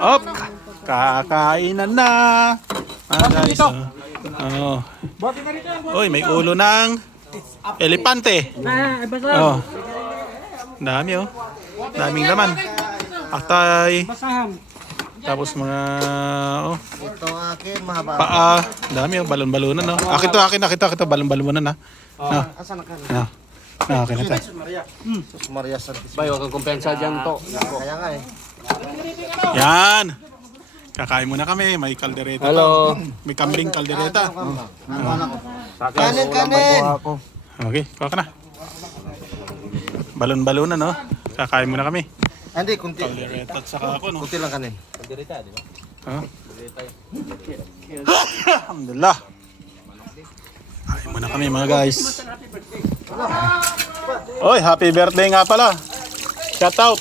Op, kakainan na. Guys. Oh. Oy, may ulo ng elepante. Oh. Dami oh. Daming laman. Atay. Tapos mga oh. Ito akin, mahaba. Paa. Dami oh, balon-balonan no. Akin to, balon-balonan na. No. Asan ka? No. No, akin na to. Sus Maria Santis. Bay, huwag kang kumpensa dyan to. Kaya nga eh. Yan. Kakain muna kami, may kaldereta. Hello. May kambing kaldereta. Kanin, kanin. Okay, kuha ka na. Balon-balonan no. Kakain muna kami. Hindi, kunti. Kaldereta at saka ako no. Kunti lang kanin. Huh? Alhamdulillah. Kain muna kami mga guys. Oy, happy birthday nga pala. Shout out.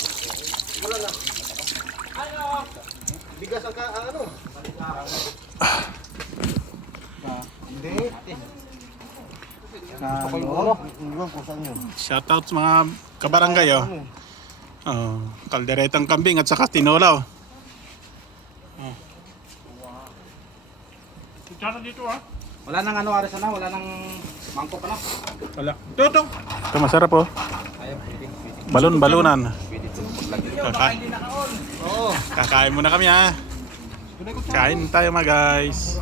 Bigas ang ano? Hindi. Shout out sa mga kabarangay oh. Oh, kalderetang kambing at saka tinola oh. Wala nang ano, aris na, wala nang mangkok na. Wala. Ito. Ito masarap oh. Balon-balonan. Kakain muna kami ha. Kain tayo mga guys.